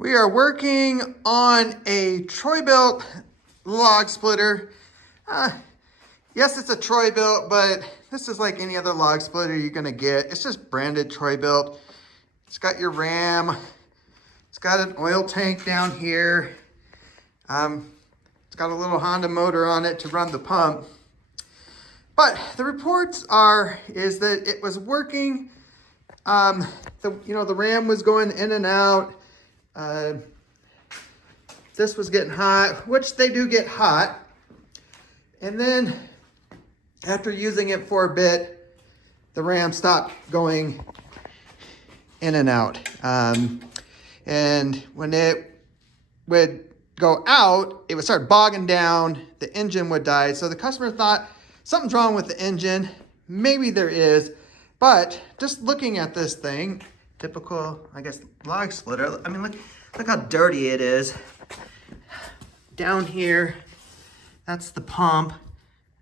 We are working on a Troy-Bilt log splitter. Yes, it's a Troy-Bilt, but this is like any other log splitter you're gonna get. It's just branded Troy-Bilt. It's got your ram. It's got an oil tank down here. It's got a little Honda motor on it to run the pump. But the reports is that it was working. The ram was going in and out. This was getting hot, which they do get hot. And then after using it for a bit, the ram stopped going in and out. And when it would go out, it would start bogging down, the engine would die. So the customer thought something's wrong with the engine. Maybe there is, but just looking at this thing, typical, I guess, log splitter. I mean, look how dirty it is. Down here, that's the pump.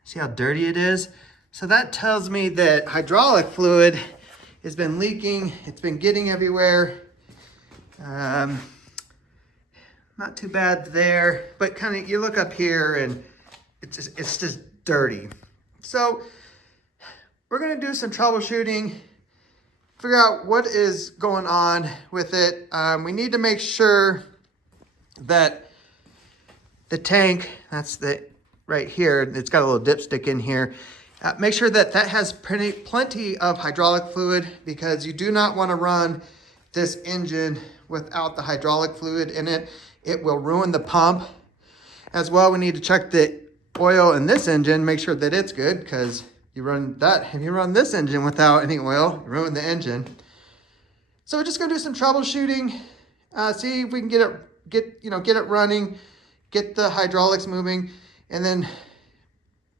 See how dirty it is? So that tells me that hydraulic fluid has been leaking. It's been getting everywhere. Not too bad there, but kind of, you look up here and it's just dirty. So we're gonna do some troubleshooting, figure out what is going on with it. We need to make sure that the tank, that's right here, it's got a little dipstick in here. Make sure that has plenty of hydraulic fluid, because you do not want to run this engine without the hydraulic fluid in it. It will ruin the pump. As well, we need to check the oil in this engine, make sure that it's good, because if you run this engine without any oil, you ruin the engine. So we're just gonna do some troubleshooting, see if we can get it running, get the hydraulics moving, and then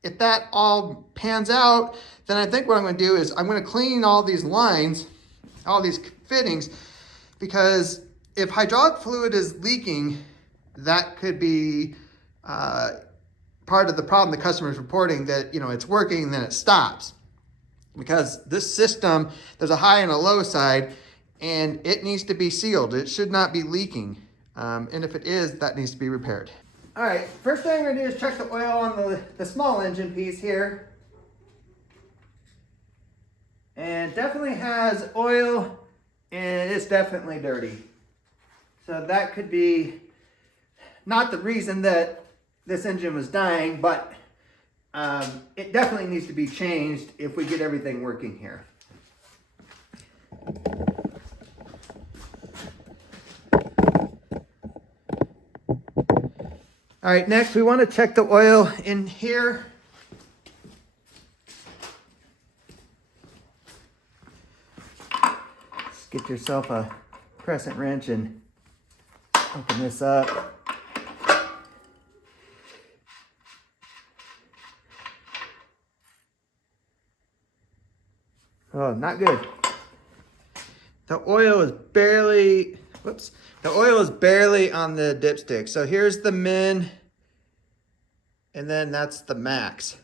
if that all pans out, then I think what I'm gonna do is I'm gonna clean all these lines, all these fittings, because if hydraulic fluid is leaking, that could be part of the problem the customer is reporting, that it's working and then it stops. Because this system, there's a high and a low side, and it needs to be sealed. It should not be leaking. And if it is, that needs to be repaired. All right, first thing we're gonna do is check the oil on the small engine piece here. And definitely has oil, and it's definitely dirty. So that could be not the reason that this engine was dying, but it definitely needs to be changed if we get everything working here. All right, next we want to check the oil in here. Just get yourself a crescent wrench and open this up. Oh, not good. The oil is barely on the dipstick. So here's the min, and then that's the max.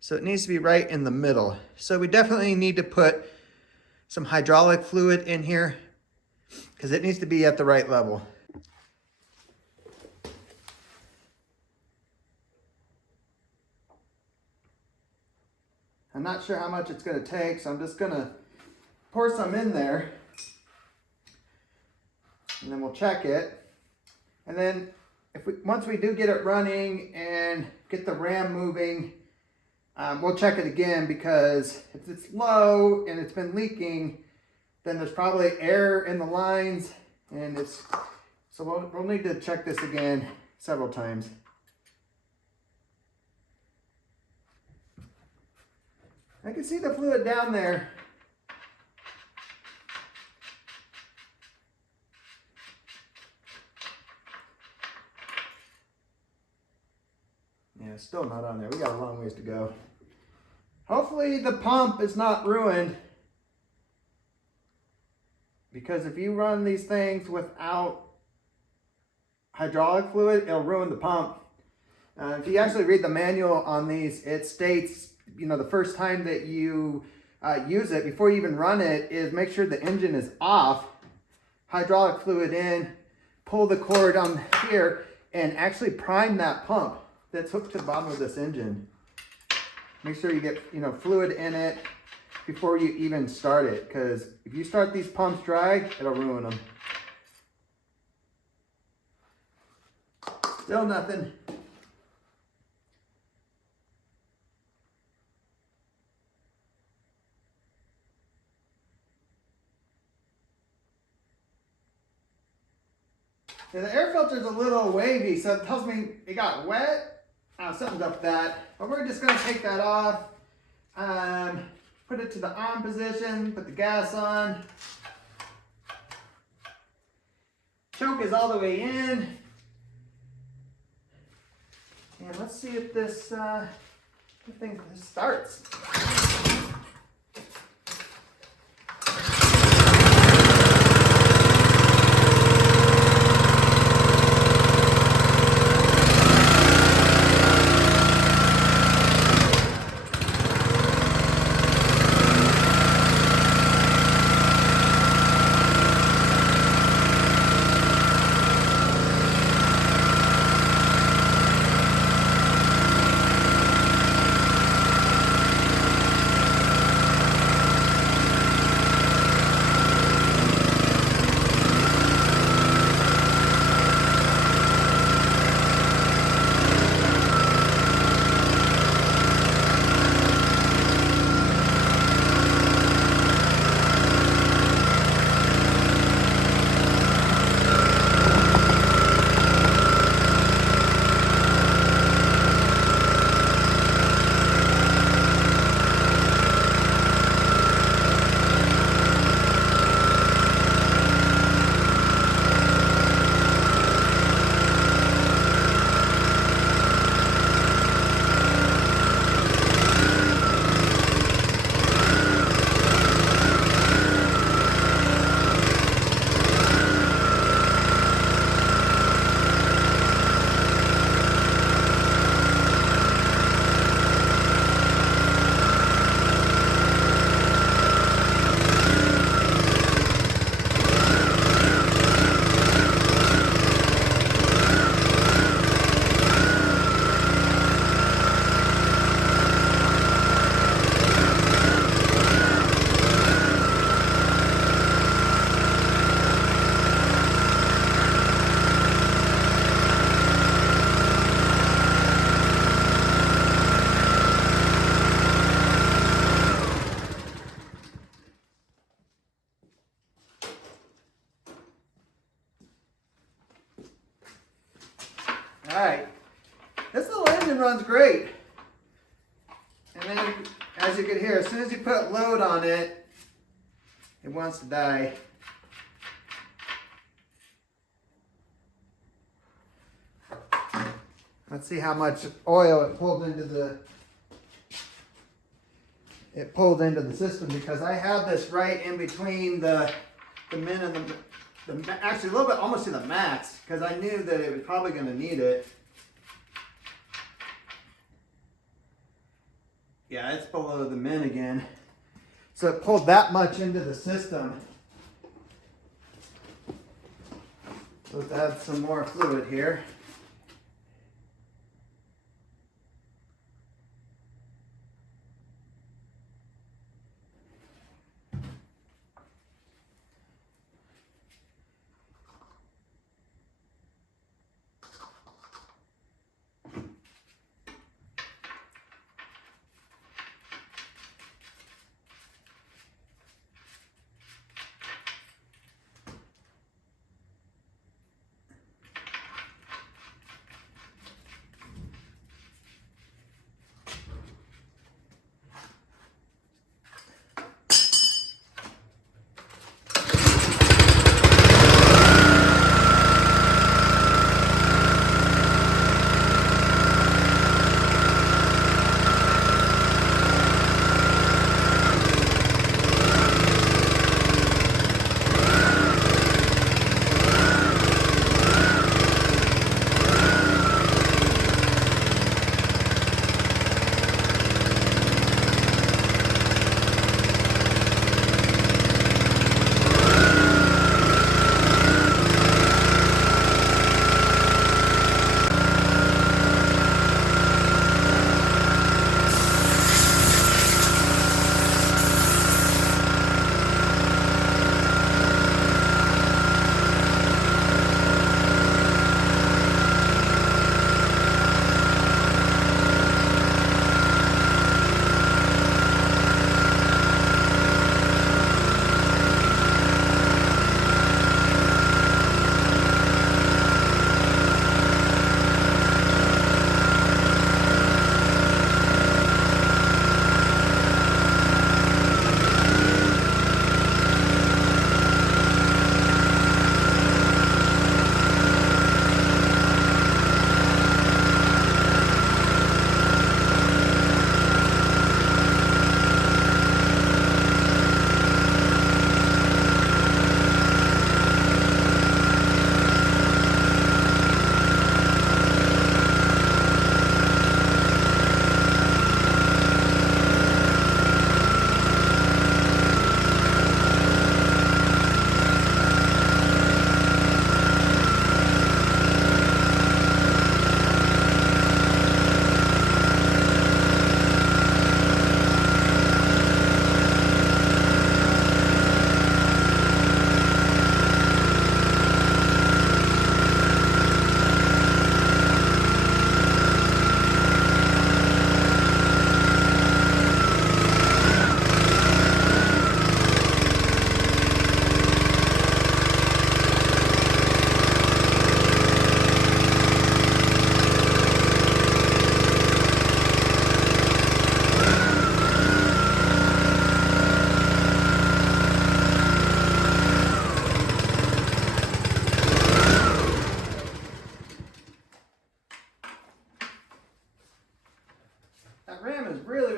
So it needs to be right in the middle. So we definitely need to put some hydraulic fluid in here, because it needs to be at the right level. I'm not sure how much it's going to take, so I'm just going to pour some in there, and then we'll check it. And then once we do get it running and get the ram moving, we'll check it again, because if it's low and it's been leaking, then there's probably air in the lines, and so we'll need to check this again several times. I can see the fluid down there. Yeah, it's still not on there. We got a long ways to go. Hopefully the pump is not ruined, because if you run these things without hydraulic fluid, it'll ruin the pump. If you actually read the manual on these, it states, the first time that you use it, before you even run it, is make sure the engine is off, hydraulic fluid in, pull the cord on here and actually prime that pump that's hooked to the bottom of this engine. Make sure you get, you know, fluid in it before you even start it, because if you start these pumps dry, it'll ruin them. Still nothing. Yeah, the air filter is a little wavy, so it tells me it got wet. Something's up with that. But we're just going to take that off. Put it to the on position. Put the gas on. Choke is all the way in. And let's see if this thing starts. Alright, this little engine runs great. And then, as you can hear, as soon as you put load on it, it wants to die. Let's see how much oil it pulled into the system, because I have this right in between the min and actually a little bit almost to the max, because I knew that it was probably going to need it. Yeah, it's below the min again. So it pulled that much into the system. So let's add some more fluid here.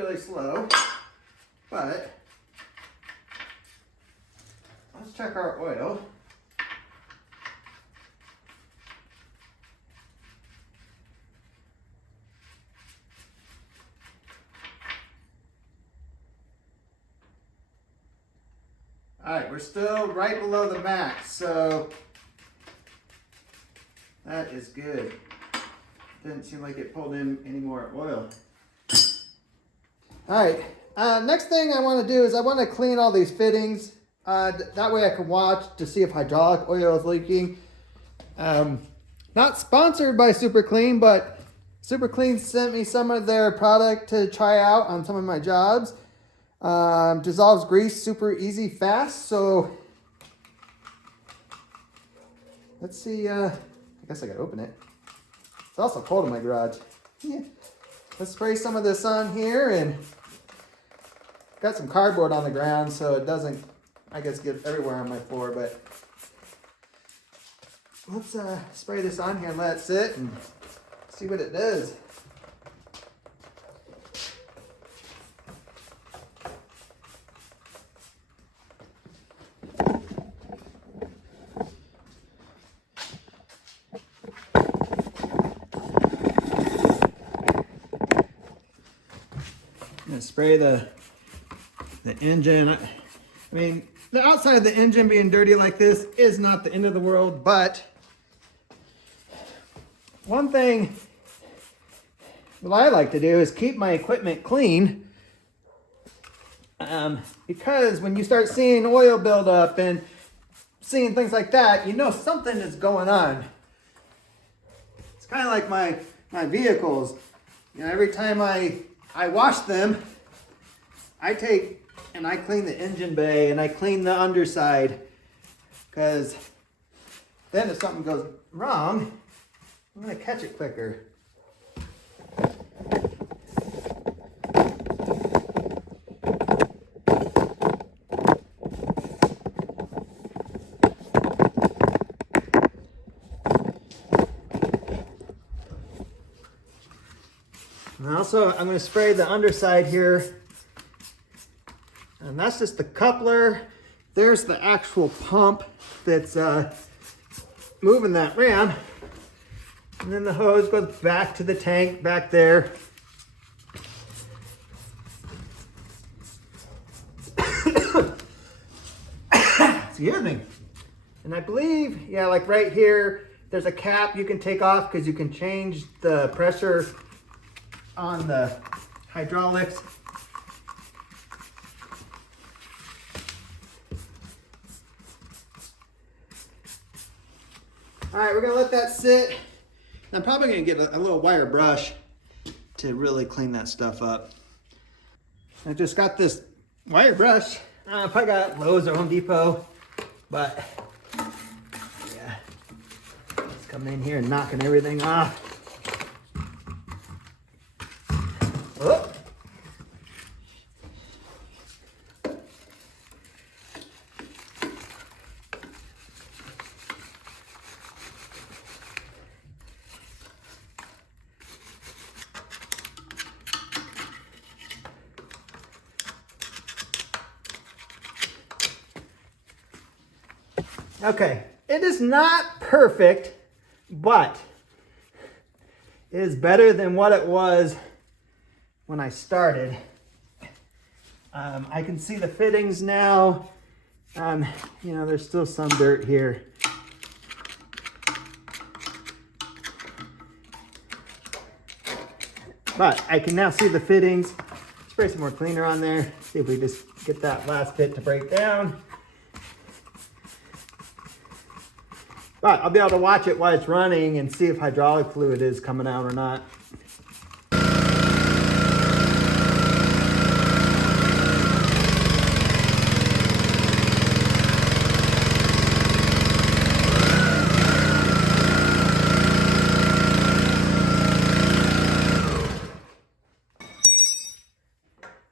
really slow, but let's check our oil. All right, we're still right below the max, so that is good. Didn't seem like it pulled in any more oil. All right, next thing I want to do is I want to clean all these fittings. That way I can watch to see if hydraulic oil is leaking. Not sponsored by Super Clean, but Super Clean sent me some of their product to try out on some of my jobs. Dissolves grease super easy, fast. So let's see. I guess I gotta open it. It's also cold in my garage. Yeah. Let's spray some of this on here, and got some cardboard on the ground so it doesn't, I guess, get everywhere on my floor. But let's spray this on here and let it sit and see what it does. Spray the engine. I mean, the outside of the engine being dirty like this is not the end of the world, but one thing that I like to do is keep my equipment clean, because when you start seeing oil buildup and seeing things like that, you know something is going on. It's kind of like my vehicles. You know, every time I wash them, I take and I clean the engine bay and I clean the underside, because then if something goes wrong, I'm going to catch it quicker. And also, I'm going to spray the underside here. And that's just the coupler. There's the actual pump that's moving that ram. And then the hose goes back to the tank back there. Excuse me. And I believe, yeah, like right here, there's a cap you can take off because you can change the pressure on the hydraulics. All right, we're gonna let that sit. I'm probably gonna get a little wire brush to really clean that stuff up. I just got this wire brush. I probably got Lowe's or Home Depot, but yeah, it's coming in here and knocking everything off. Oh. Okay, it is not perfect, but it is better than what it was when I started. I can see the fittings now. You know, there's still some dirt here. But I can now see the fittings. Spray some more cleaner on there. See if we just get that last bit to break down. But I'll be able to watch it while it's running and see if hydraulic fluid is coming out or not.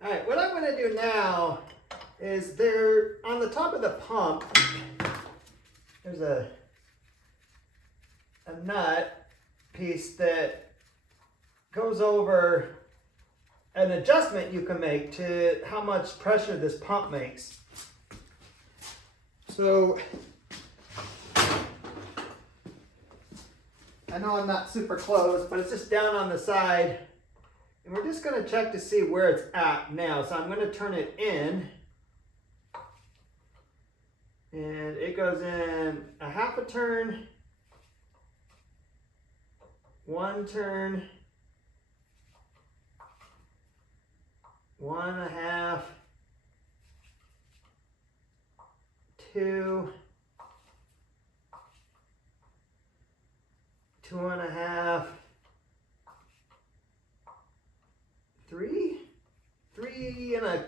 All right, what I'm going to do now is there on the top of the pump, there's a nut piece that goes over an adjustment you can make to how much pressure this pump makes. So I know I'm not super close, but it's just down on the side. And we're just going to check to see where it's at now. So I'm going to turn it in. And it goes in a half a turn, 1 turn, 1.5, 2, 2.5, 3, 3 and a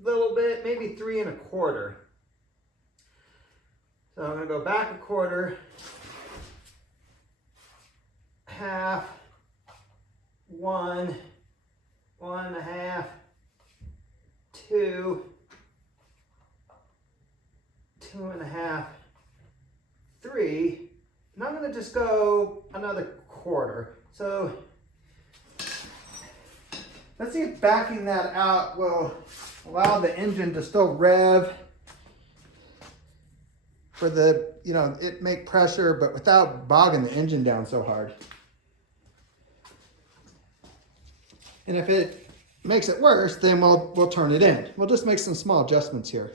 little bit, maybe 3 1/4. So I'm going to go back 1/4, half, 1, 1.5, 2, 2.5, 3, and I'm going to just go another 1/4. So let's see if backing that out will allow the engine to still rev for the, it make pressure, but without bogging the engine down so hard. And if it makes it worse, then we'll turn it in. We'll just make some small adjustments here.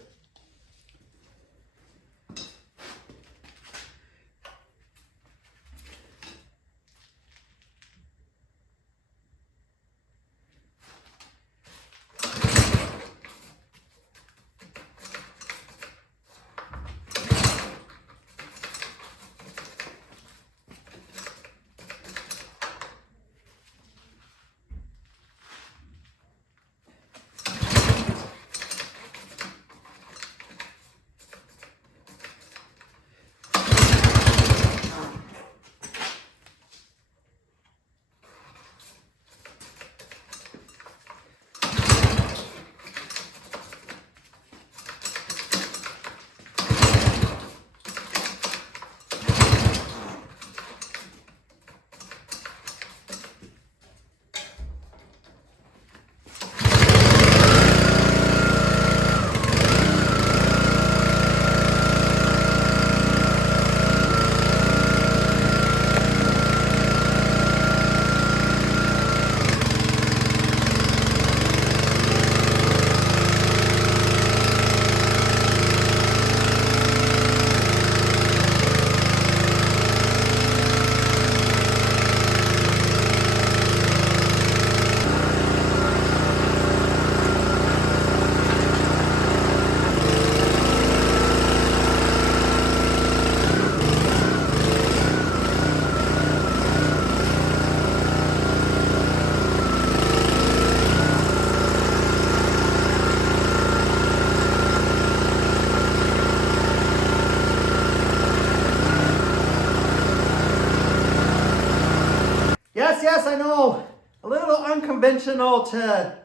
Yes, I know, a little unconventional to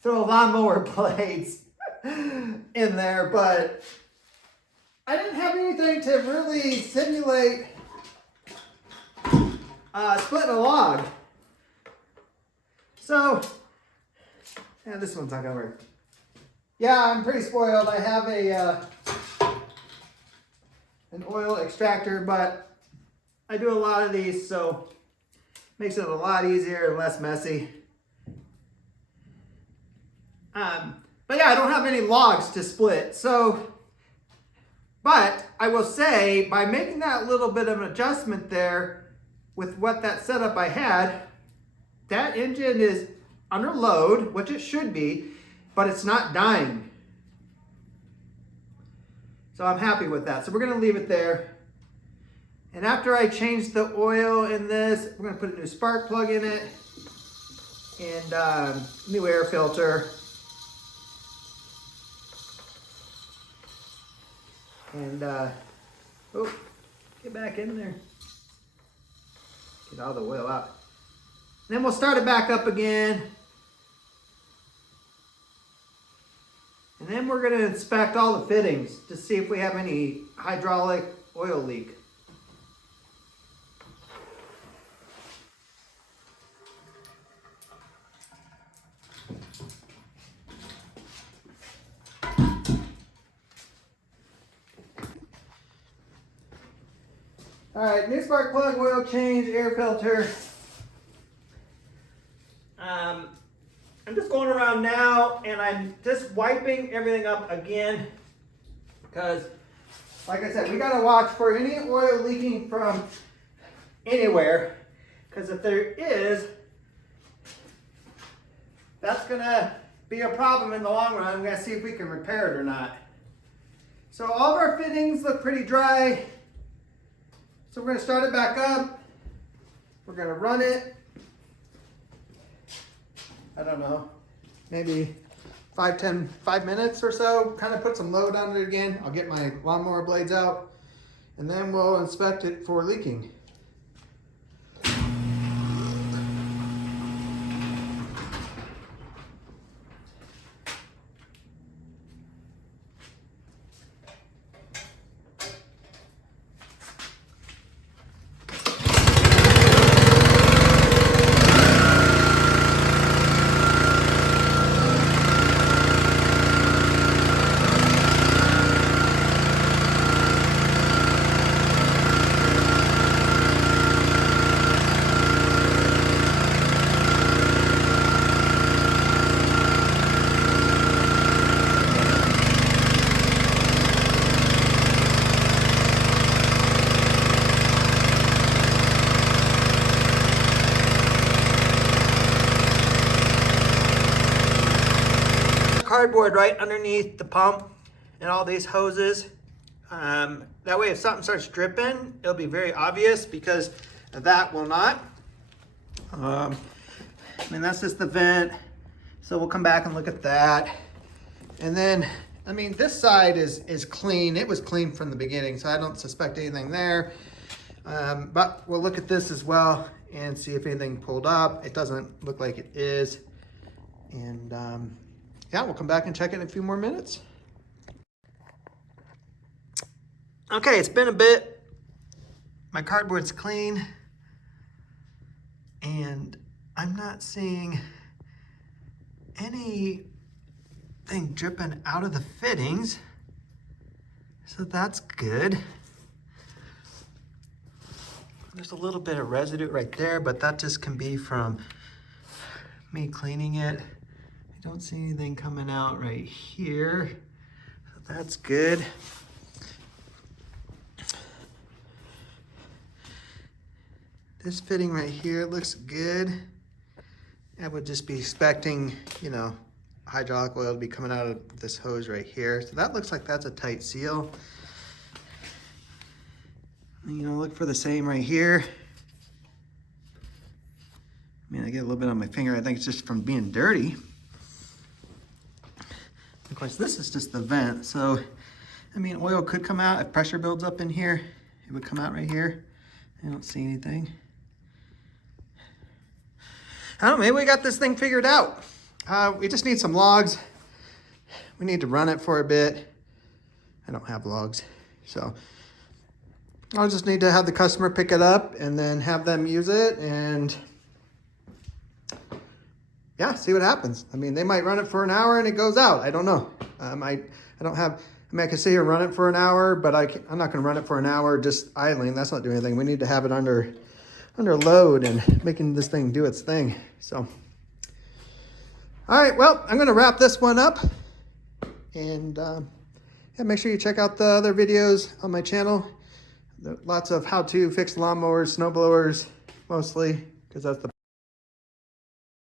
throw lawnmower blades in there, but I didn't have anything to really simulate splitting a log. So, yeah, this one's not gonna work. Yeah, I'm pretty spoiled. I have an oil extractor, but I do a lot of these, so makes it a lot easier and less messy. But yeah, I don't have any logs to split. So, but I will say, by making that little bit of an adjustment there with what that setup I had, that engine is under load, which it should be, but it's not dying. So I'm happy with that. So we're gonna leave it there. And after I change the oil in this, we're gonna put a new spark plug in it and new air filter. And, oh, get back in there. Get all the oil out. Then we'll start it back up again. And then we're gonna inspect all the fittings to see if we have any hydraulic oil leak. All right, new spark plug, oil change, air filter. I'm just going around now and I'm just wiping everything up again because, like I said, we gotta watch for any oil leaking from anywhere, because if there is, that's gonna be a problem in the long run. We gotta see if we can repair it or not. So all of our fittings look pretty dry. So we're gonna start it back up. We're gonna run it. I don't know, maybe 5 minutes or so. Kind of put some load on it again. I'll get my lawnmower blades out and then we'll inspect it for leaking. Cardboard right underneath the pump and all these hoses. That way if something starts dripping, it'll be very obvious, because that will not. I mean, that's just the vent. So we'll come back and look at that. And then, I mean, this side is clean. It was clean from the beginning, so I don't suspect anything there. But we'll look at this as well and see if anything pulled up. It doesn't look like it is. And yeah, we'll come back and check it in a few more minutes. Okay, it's been a bit. My cardboard's clean. And I'm not seeing anything dripping out of the fittings. So that's good. There's a little bit of residue right there, but that just can be from me cleaning it. I don't see anything coming out right here. So that's good. This fitting right here looks good. I would just be expecting, you know, hydraulic oil to be coming out of this hose right here. So that looks like that's a tight seal. You know, look for the same right here. I mean, I get a little bit on my finger. I think it's just from being dirty. Of course, this is just the vent. So, I mean, oil could come out. If pressure builds up in here, it would come out right here. I don't see anything. I don't know, maybe we got this thing figured out. We just need some logs. We need to run it for a bit. I don't have logs, so I'll just need to have the customer pick it up and then have them use it and yeah, see what happens. I mean, they might run it for an hour and it goes out. I don't know. I don't have, I mean, I can sit here and run it for an hour, but I'm not gonna run it for an hour just idling. That's not doing anything. We need to have it under load and making this thing do its thing. So, all right, well, I'm gonna wrap this one up and yeah, make sure you check out the other videos on my channel. Lots of how to fix lawnmowers, snow blowers, mostly, because that's the